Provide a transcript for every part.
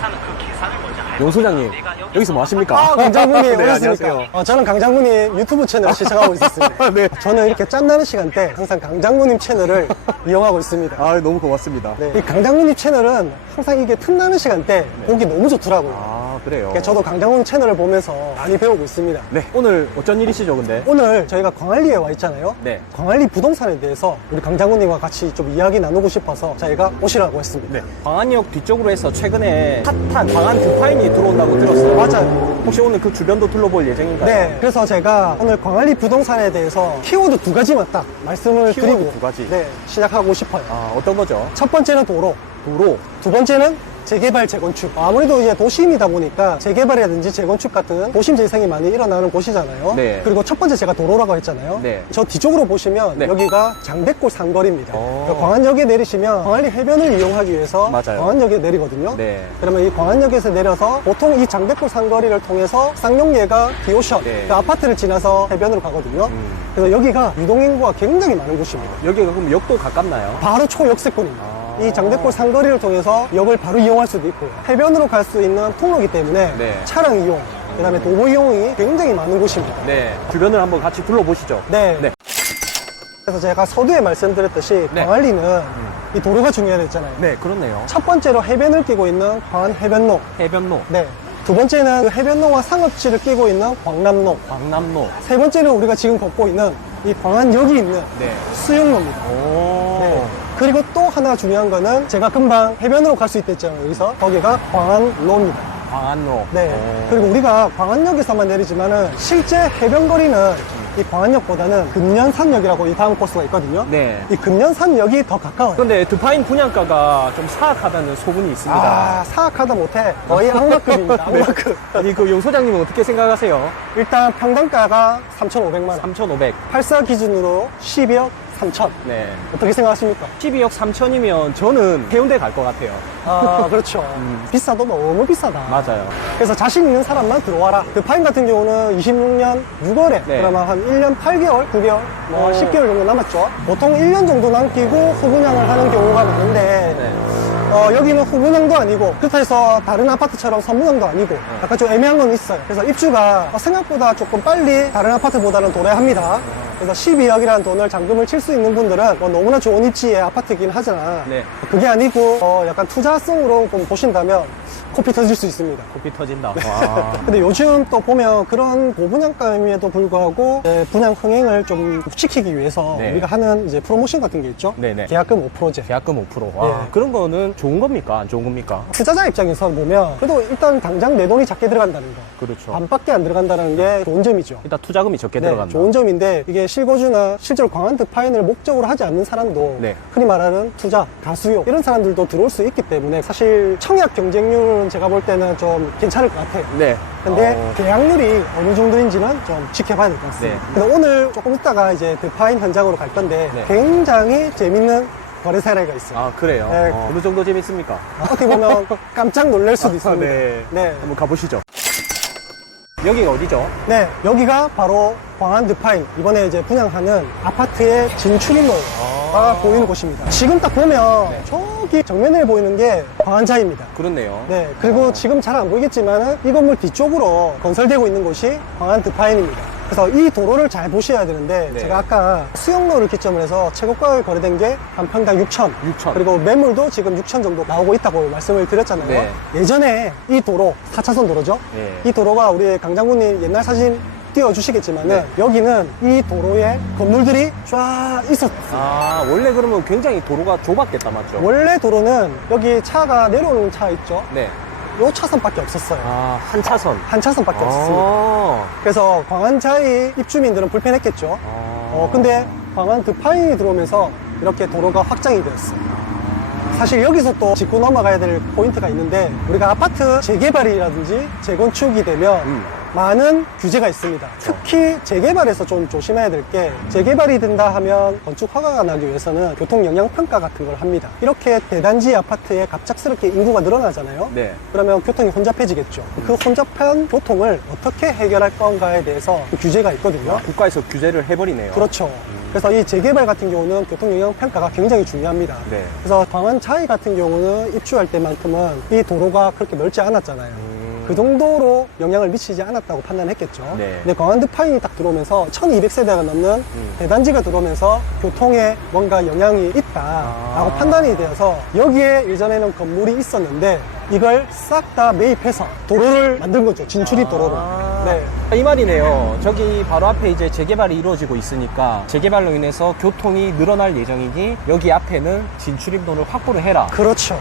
사는 그 계산을 먼저 할 용 소장님, 여기서 뭐 하십니까? 강장군이 네, 오셨습니까? 안녕하세요. 저는 강장군이 유튜브 채널을 시청하고 있었습니다. 네. 저는 이렇게 짬나는 시간대 항상 강장군님 채널을 이용하고 있습니다. 아, 너무 고맙습니다. 네, 이 강장군님 채널은 항상 이게 틈나는 시간대 보기 너무 좋더라고요. 아, 그래요? 그러니까 저도 강장군 채널을 보면서 많이 배우고 있습니다. 네, 오늘 어쩐 일이시죠, 근데? 오늘 저희가 광안리에 와 있잖아요. 네. 광안리 부동산에 대해서 우리 강장군님과 같이 좀 이야기 나누고 싶어서 저희가 오시라고 했습니다. 네. 광안역 뒤쪽으로 해서 최근에 핫한 광안 드파인이 들어온다고 들었어요. 맞아요. 혹시 오늘 그 주변도 둘러볼 예정인가요? 네, 그래서 제가 오늘 광안리 부동산에 대해서 키워드 2가지만 딱 말씀을 키워드 드리고 2가지? 네, 시작하고 싶어요. 아, 어떤 거죠? 첫 번째는 도로, 도로. 두 번째는 재개발, 재건축. 아무래도 이제 도심이다 보니까 재개발이라든지 재건축 같은 도심 재생이 많이 일어나는 곳이잖아요. 네. 그리고 첫 번째 제가 도로라고 했잖아요. 네. 저 뒤쪽으로 보시면 네. 여기가 장백골 상거리입니다. 오. 그러니까 광안역에 내리시면 광안리 해변을 이용하기 위해서 맞아요. 광안역에 내리거든요. 네. 그러면 이 광안역에서 내려서 보통 이 장백골 상거리를 통해서 쌍용리가 디오션, 네. 그 아파트를 지나서 해변으로 가거든요. 그래서 여기가 유동인구가 굉장히 많은 곳입니다. 여기가 그럼 역도 가깝나요? 바로 초역세권입니다. 이 장백골 상거리를 통해서 역을 바로 이용할 수도 있고요. 해변으로 갈 수 있는 통로이기 때문에 네. 차량 이용, 그 다음에 도보 이용이 굉장히 많은 곳입니다. 네. 주변을 한번 같이 둘러보시죠. 네. 네. 그래서 제가 서두에 말씀드렸듯이 네. 광안리는 이 도로가 중요하잖아요. 네, 그렇네요. 첫 번째로 해변을 끼고 있는 광안 해변로. 해변로, 네. 두 번째는 그 해변로와 상업지를 끼고 있는 광남로. 광남로. 세 번째는 우리가 지금 걷고 있는 이 광안역이 있는 네. 수영로입니다. 오. 네. 그리고 또 하나 중요한 거는 제가 금방 해변으로 갈 수 있댔잖아요. 여기서 거기가 광안로입니다. 광안로. 네. 오. 그리고 우리가 광안역에서만 내리지만은 실제 해변거리는 이 광안역보다는 금년산역이라고 이 다음 코스가 있거든요. 네. 이 금년산역이 더 가까워요. 근데 드파인 분양가가 좀 사악하다는 소문이 있습니다. 아, 사악하다 못해 거의 악마급입니다. 악마급. 아니, 그 용 소장님은 어떻게 생각하세요? 일단 평당가가 3,500만 원. 3,500. 84 기준으로 12억 3천. 네. 어떻게 생각하십니까? 12억 3천이면 저는 해운대 갈 것 같아요. 아, 그렇죠. 비싸도 너무 비싸다. 맞아요. 그래서 자신 있는 사람만 들어와라. 그 파인 같은 경우는 26년 6월에 네. 그러면 한 1년 8개월, 9개월, 뭐 오. 10개월 정도 남았죠. 보통 1년 정도 남기고 후분양을 하는 경우가 많은데 네. 여기는 후분양도 아니고 그렇다 해서 다른 아파트처럼 선분양도 아니고 약간 좀 애매한 건 있어요. 그래서 입주가 생각보다 조금 빨리 다른 아파트보다는 도래합니다. 그래서 12억이라는 돈을 잔금을 칠 수 있는 분들은 뭐 너무나 좋은 입지의 아파트이긴 하잖아. 네. 그게 아니고 약간 투자성으로 좀 보신다면 코피 터질 수 있습니다. 코피 터진다. 와. 근데 요즘 또 보면 그런 고분양감에도 불구하고 분양 흥행을 좀 시키기 위해서 네. 우리가 하는 이제 프로모션 같은 게 있죠. 네네. 계약금 5%제. 계약금 5%. 와. 예. 그런 거는 좋은 겁니까? 안 좋은 겁니까? 투자자 입장에서 보면 그래도 일단 당장 내 돈이 작게 들어간다는 거. 그렇죠. 반밖에 안 들어간다는 게 좋은 점이죠. 일단 투자금이 적게 네, 들어간다. 좋은 점인데 이게 실거주나 실제로 광안 드파인을 목적으로 하지 않는 사람도 네. 흔히 말하는 투자, 가수요 이런 사람들도 들어올 수 있기 때문에 사실 청약 경쟁률은 제가 볼 때는 좀 괜찮을 것 같아요. 네. 근데 어. 계약률이 어느 정도인지는 좀 지켜봐야 될 것 같습니다. 네. 근데 오늘 조금 있다가 이제 드파인 현장으로 갈 건데 네. 굉장히 재밌는 거래 사례가 있어요. 아, 그래요? 네. 어느 정도 재밌습니까? 어떻게 보면 깜짝 놀랄 수도 있습니다. 네. 네. 한번 가보시죠. 여기가 어디죠? 네, 여기가 바로 광안 드파인 이번에 이제 분양하는 아파트의 진출입로가 보이는 곳입니다. 지금 딱 보면 네. 저기 정면에 보이는 게 광안자입니다. 그렇네요. 네, 그리고 지금 잘 안 보이겠지만은 이 건물 뒤쪽으로 건설되고 있는 곳이 광안 드파인입니다. 그래서 이 도로를 잘 보셔야 되는데 네. 제가 아까 수영로를 기점으로 해서 최고가에 거래된 게 한 평당 6천 6천. 그리고 매물도 지금 6천 정도 나오고 있다고 말씀을 드렸잖아요. 네. 예전에 이 도로 4차선 도로죠. 네. 이 도로가 우리 강장군님 옛날 사진 띄워주시겠지만은 네. 여기는 이 도로에 건물들이 쫙 있었어요. 아, 원래 그러면 굉장히 도로가 좁았겠다, 맞죠? 원래 도로는 여기 차가 내려오는 차 있죠. 네. 요 차선밖에 없었어요. 아, 한 차선. 한 차선밖에 없었습니다. 아. 그래서 광안자의 입주민들은 불편했겠죠. 근데 광안 드파인이 들어오면서 이렇게 도로가 확장이 되었어요. 사실 여기서 또 짚고 넘어가야 될 포인트가 있는데 우리가 아파트 재개발이라든지 재건축이 되면 많은 규제가 있습니다. 특히 재개발에서 좀 조심해야 될 게 재개발이 된다 하면 건축 허가가 나기 위해서는 교통 영향 평가 같은 걸 합니다. 이렇게 대단지 아파트에 갑작스럽게 인구가 늘어나잖아요. 네. 그러면 교통이 혼잡해지겠죠. 그 혼잡한 교통을 어떻게 해결할 건가에 대해서 그 규제가 있거든요. 국가에서 규제를 해버리네요. 그렇죠. 그래서 이 재개발 같은 경우는 교통영향평가가 굉장히 중요합니다. 네. 그래서 광안 자이 같은 경우는 입주할 때만큼은 이 도로가 그렇게 넓지 않았잖아요. 그 정도로 영향을 미치지 않았다고 판단했겠죠. 네. 근데 광안 드파인이 딱 들어오면서 1200세대가 넘는 대단지가 들어오면서 교통에 뭔가 영향이 있다라고 판단이 되어서 여기에 예전에는 건물이 있었는데 이걸 싹 다 매입해서 도로를 만든 거죠. 진출입 도로로. 네. 이 말이네요. 저기 바로 앞에 이제 재개발이 이루어지고 있으니까 재개발로 인해서 교통이 늘어날 예정이니 여기 앞에는 진출입로를 확보를 해라. 그렇죠.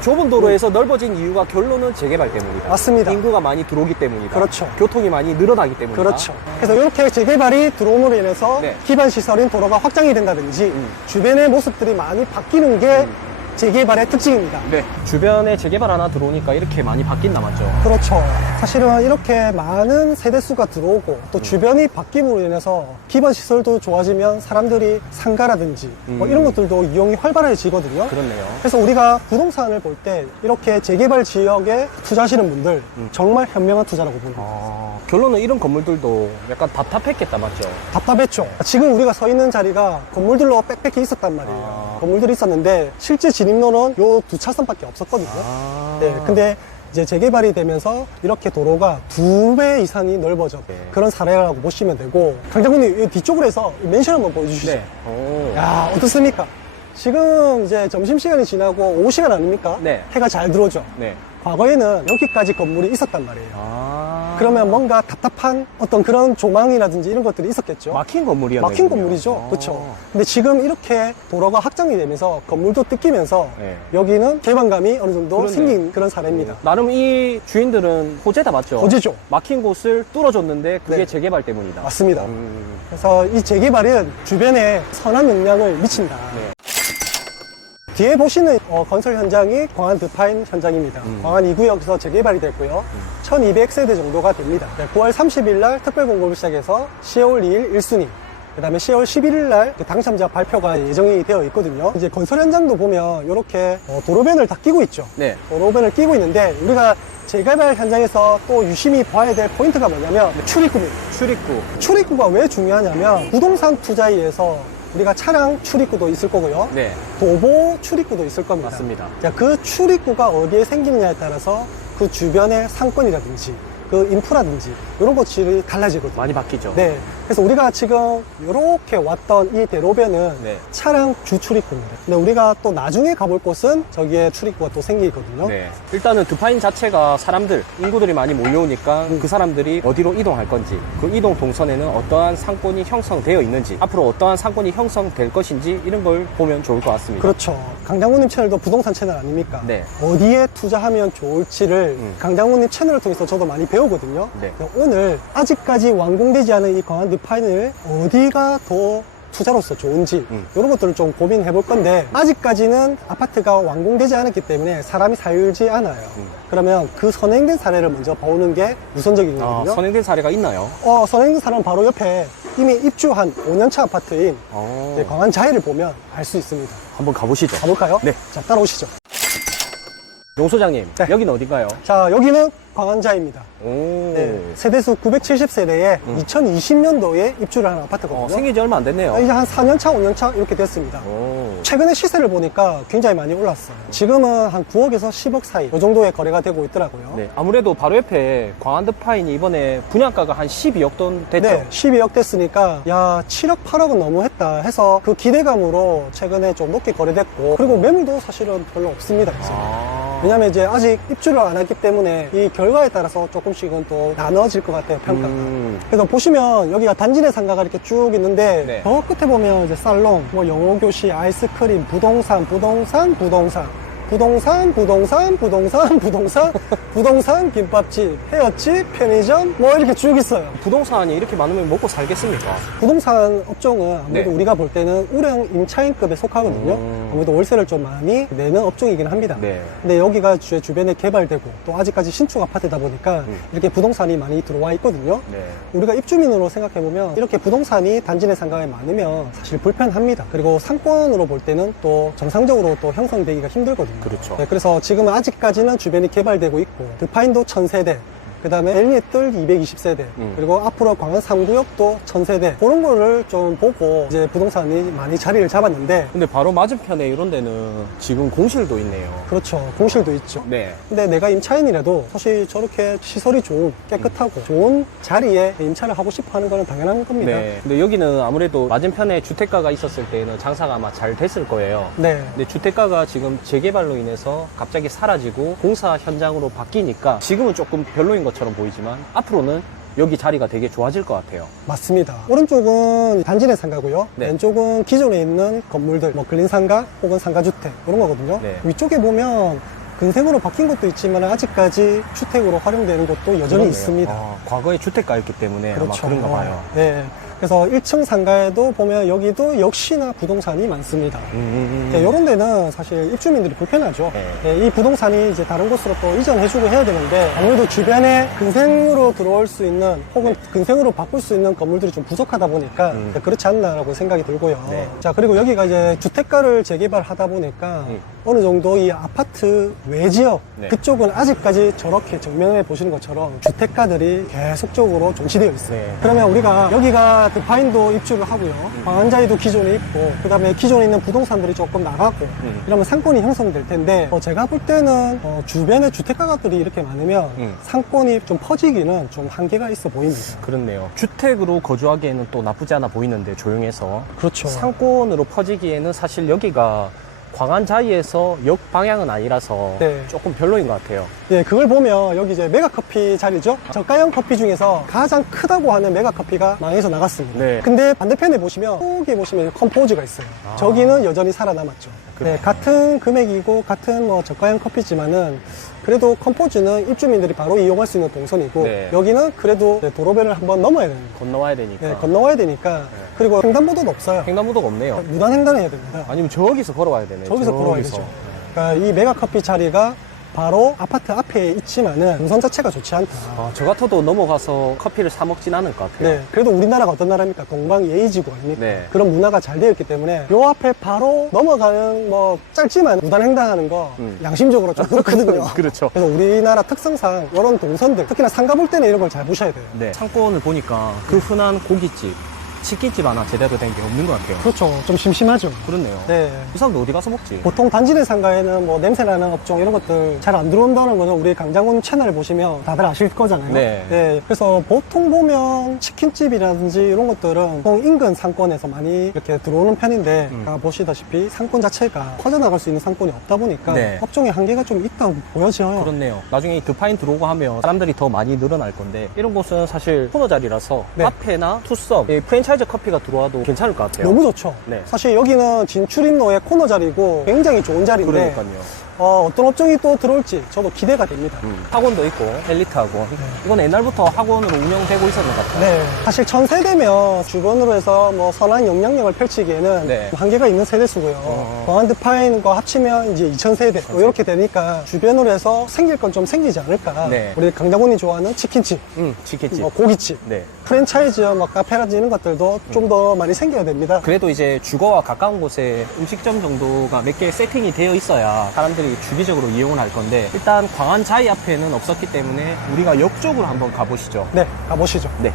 좁은 도로에서 넓어진 이유가 결론은 재개발 때문이다. 맞습니다. 인구가 많이 들어오기 때문이다. 그렇죠. 교통이 많이 늘어나기 때문이다. 그렇죠. 그래서 이렇게 재개발이 들어옴으로 인해서 네. 기반 시설인 도로가 확장이 된다든지 주변의 모습들이 많이 바뀌는 게 재개발의 특징입니다. 네. 주변에 재개발 하나 들어오니까 이렇게 많이 바뀐다 맞죠? 그렇죠. 사실은 이렇게 많은 세대수가 들어오고 또 주변이 바뀜으로 인해서 기반 시설도 좋아지면 사람들이 상가라든지 뭐 이런 것들도 이용이 활발해지거든요. 그렇네요. 그래서 우리가 부동산을 볼 때 이렇게 재개발 지역에 투자하시는 분들 정말 현명한 투자라고 봅니다. 결론은 이런 건물들도 약간 답답했겠다 맞죠? 답답했죠. 지금 우리가 서 있는 자리가 건물들로 빽빽히 있었단 말이에요. 건물들이 있었는데 실제 진입로는 요 두 차선밖에 없었거든요. 네, 근데 이제 재개발이 되면서 이렇게 도로가 2배 이상이 넓어져 그런 사례라고 보시면 되고, 강장군님 이 뒤쪽으로 해서 맨션 한번 보여주시죠. 네. 야, 어떻습니까? 지금 이제 점심시간이 지나고 오후 시간 아닙니까? 네. 해가 잘 들어오죠. 네. 과거에는 여기까지 건물이 있었단 말이에요. 그러면 뭔가 답답한 어떤 그런 조망이라든지 이런 것들이 있었겠죠. 막힌 건물이었네요. 막힌 건물이죠. 그렇죠. 근데 지금 이렇게 도로가 확장이 되면서 건물도 뜯기면서 네. 여기는 개방감이 어느 정도 그러네. 생긴 그런 사례입니다. 나름 이 주인들은 호재다 맞죠? 호재죠. 막힌 곳을 뚫어줬는데 그게 네. 재개발 때문이다. 맞습니다. 그래서 이 재개발은 주변에 선한 영향을 미친다. 네. 뒤에 보시는 건설 현장이 광안 드파인 현장입니다. 광안 2구역에서 재개발이 됐고요. 1200세대 정도가 됩니다. 9월 30일 날 특별 공고를 시작해서 10월 2일 1순위, 그 다음에 10월 11일 날 당첨자 발표가 예정이 되어 있거든요. 이제 건설 현장도 보면 이렇게 도로변을 다 끼고 있죠. 네. 도로변을 끼고 있는데 우리가 재개발 현장에서 또 유심히 봐야 될 포인트가 뭐냐면 출입구입니다. 출입구가 왜 중요하냐면 부동산 투자에 의해서 우리가 차량 출입구도 있을 거고요. 네. 도보 출입구도 있을 겁니다. 맞습니다. 자, 그 출입구가 어디에 생기느냐에 따라서 그 주변의 상권이라든지 그 인프라든지 이런 것들이 달라지거든요. 많이 바뀌죠. 네. 그래서 우리가 지금 이렇게 왔던 이 대로변은 네. 차량 주출입구입니다. 근데 우리가 또 나중에 가볼 곳은 저기에 출입구가 또 생기거든요. 네. 일단은 드파인 자체가 사람들, 인구들이 많이 몰려오니까 그 사람들이 어디로 이동할 건지, 그 이동 동선에는 어떠한 상권이 형성되어 있는지, 앞으로 어떠한 상권이 형성될 것인지 이런 걸 보면 좋을 것 같습니다. 그렇죠. 강장군님 채널도 부동산 채널 아닙니까? 네. 어디에 투자하면 좋을지를 강장군님 채널을 통해서 저도 많이 배우거든요. 네. 오늘 아직까지 완공되지 않은 이 광안 드파인을 어디가 더 투자로서 좋은지 이런 것들을 좀 고민해 볼 건데, 아직까지는 아파트가 완공되지 않았기 때문에 사람이 살지 않아요. 그러면 그 선행된 사례를 먼저 보는 게 우선적인 거거든요. 선행된 사례가 있나요? 선행된 사례는 바로 옆에 이미 입주한 5년차 아파트인 네. 광안 자이를 보면 알 수 있습니다. 한번 가보시죠. 가볼까요? 네. 자, 따라오시죠. 용 소장님, 네. 여기는 어딘가요? 자, 여기는 광안자입니다. 오. 네, 세대수 970세대에 2020년도에 입주를 한 아파트거든요. 생긴 지 얼마 안 됐네요. 이제 한 4년차, 5년차 이렇게 됐습니다. 오. 최근에 시세를 보니까 굉장히 많이 올랐어요. 지금은 한 9억에서 10억 사이 이 정도의 거래가 되고 있더라고요. 네. 아무래도 바로 옆에 광안드파인이 이번에 분양가가 한 12억 돈 됐죠? 네, 12억 됐으니까 야 7억, 8억은 너무했다 해서 그 기대감으로 최근에 좀 높게 거래됐고, 그리고 매물도 사실은 별로 없습니다. 이제. 왜냐면 이제 아직 입주를 안 했기 때문에 이 결과에 따라서 조금씩은 또 나눠질 것 같아요, 평가가. 그래서 보시면 여기가 단지 내 상가가 이렇게 쭉 있는데 네. 저 끝에 보면 이제 살롱, 뭐 영어교시, 아이스크림, 부동산, 김밥집, 헤어집, 편의점 뭐 이렇게 쭉 있어요. 부동산이 이렇게 많으면 먹고 살겠습니까? 부동산 업종은 아무래도 네. 우리가 볼 때는 우량 임차인급에 속하거든요. 아무래도 월세를 좀 많이 내는 업종이긴 합니다. 네. 근데 여기가 주변에 개발되고 또 아직까지 신축 아파트다 보니까 이렇게 부동산이 많이 들어와 있거든요. 네. 우리가 입주민으로 생각해보면 이렇게 부동산이 단지 내 상가에 많으면 사실 불편합니다. 그리고 상권으로 볼 때는 또 정상적으로 또 형성되기가 힘들거든요. 그렇죠. 네, 그래서 지금은 아직까지는 주변이 개발되고 있고, 드파인도 1000세대, 그 다음에 엘리뜰 220세대, 그리고 앞으로 광안 3구역도 1000세대, 그런 거를 좀 보고 이제 부동산이 많이 자리를 잡았는데, 근데 바로 맞은편에 이런 데는 지금 공실도 있네요. 그렇죠. 공실도 있죠. 네. 근데 내가 임차인이라도 사실 저렇게 시설이 좋은, 깨끗하고 좋은 자리에 임차를 하고 싶어 하는 거는 당연한 겁니다. 네. 근데 여기는 아무래도 맞은편에 주택가가 있었을 때는 장사가 아마 잘 됐을 거예요. 네. 근데 주택가가 지금 재개발로 인해서 갑자기 사라지고 공사 현장으로 바뀌니까 지금은 조금 별로인 것처럼 보이지만 앞으로는 여기 자리가 되게 좋아질 것 같아요. 맞습니다. 오른쪽은 단지 내 상가고요. 네. 왼쪽은 기존에 있는 건물들, 뭐 근린 상가 혹은 상가주택 이런 거거든요. 네. 위쪽에 보면 근생으로 바뀐 것도 있지만 아직까지 주택으로 활용되는 곳도 여전히 그렇네요. 있습니다. 아, 과거에 주택가였기 때문에 아마 그런가 봐요. 네. 그래서 1층 상가에도 보면 여기도 역시나 부동산이 많습니다. 네, 이런 데는 사실 입주민들이 불편하죠. 네. 네, 이 부동산이 이제 다른 곳으로 또 이전해주고 해야 되는데 아무래도 주변에 근생으로 들어올 수 있는 혹은 근생으로 바꿀 수 있는 건물들이 좀 부족하다 보니까 그렇지 않나라고 생각이 들고요. 네. 자, 그리고 여기가 이제 주택가를 재개발하다 보니까 어느 정도 이 아파트 외지역 네. 그쪽은 아직까지 저렇게 정면에 보시는 것처럼 주택가들이 계속적으로 존치되어 있어요. 네. 그러면 우리가 여기가 드파인도 입주를 하고요. 광안자이도 기존에 있고, 그 다음에 기존에 있는 부동산들이 조금 나가고, 이러면 상권이 형성될 텐데, 제가 볼 때는 주변에 주택가들이 이렇게 많으면 상권이 좀 퍼지기는 좀 한계가 있어 보입니다. 그렇네요. 주택으로 거주하기에는 또 나쁘지 않아 보이는데 조용해서 그렇죠. 상권으로 퍼지기에는 사실 여기가 광안자이에서 역 방향은 아니라서 네. 조금 별로인 것 같아요. 예, 그걸 보면 여기 이제 메가커피 자리죠? 저가형 커피 중에서 가장 크다고 하는 메가커피가 망해서 나갔습니다. 네. 근데 반대편에 보시면, 여기 보시면 컴포즈가 있어요. 저기는 여전히 살아남았죠. 네, 같은 금액이고, 같은 뭐 저가형 커피지만은, 그래도 컴포즈는 입주민들이 바로 이용할 수 있는 동선이고, 네. 여기는 그래도 도로변을 한번 넘어야 됩니다. 건너와야 되니까. 네, 건너와야 되니까. 그리고 횡단보도도 없어요. 횡단보도가 없네요. 무단횡단해야 됩니다. 아니면 저기서 걸어와야 되네. 저기서 걸어와야 되죠. 그러니까 이 메가커피 자리가 바로 아파트 앞에 있지만은 동선 자체가 좋지 않다. 아, 저 같아도 넘어가서 커피를 사 먹진 않을 것 같아요. 네, 그래도 우리나라가 어떤 나라입니까? 동방 예의지구 아닙니까? 네. 그런 문화가 잘 되어 있기 때문에 요 앞에 바로 넘어가는 뭐 짧지만 무단횡단하는 거 양심적으로 좀 그렇거든요. 그렇죠. 그래서 우리나라 특성상 이런 동선들 특히나 상가 볼 때는 이런 걸 잘 보셔야 돼요. 네. 상권을 보니까 그 흔한 고깃집, 치킨집 하나 제대로 된 게 없는 것 같아요. 그렇죠. 좀 심심하죠. 그렇네요. 네. 이 사람들 어디 가서 먹지? 보통 단지 내 상가에는 뭐 냄새나는 업종 이런 것들 잘 안 들어온다는 거는 우리 강장훈 채널을 보시면 다들 아실 거잖아요. 네. 그래서 보통 보면 치킨집이라든지 이런 것들은 보통 인근 상권에서 많이 이렇게 들어오는 편인데 보시다시피 상권 자체가 퍼져나갈 수 있는 상권이 없다 보니까 네. 업종의 한계가 좀 있다고 보여져요. 그렇네요. 나중에 이 드파인 들어오고 하면 사람들이 더 많이 늘어날 건데 이런 곳은 사실 코너 자리라서 네. 카페나 투썸, 프랜차이즈 커피가 들어와도 괜찮을 것 같아요. 너무 좋죠. 네. 사실 여기는 진출입로의 코너 자리고 굉장히 좋은 자리인데 그러니까요. 어떤 업종이 또 들어올지 저도 기대가 됩니다. 학원도 있고 엘리트 학원. 이건 옛날부터 학원으로 운영되고 있었는 것 같아요. 네. 사실 1000세대면 주변으로 해서 뭐 선한 영향력을 펼치기에는 네. 한계가 있는 세대수고요. 광안드파인과 합치면 이제 2000세대. 뭐 이렇게 되니까 주변으로 해서 생길 건 좀 생기지 않을까. 네. 우리 강장군이 좋아하는 치킨집, 치킨집. 뭐 고깃집, 네. 프랜차이즈, 뭐 카페라든지 이런 것들도 좀 더 많이 생겨야 됩니다. 그래도 이제 주거와 가까운 곳에 음식점 정도가 몇 개 세팅이 되어 있어야 사람들이 주기적으로 이용을 할 건데 일단 광안자이 앞에는 없었기 때문에 우리가 역 쪽으로 한번 가보시죠. 네, 가보시죠. 네.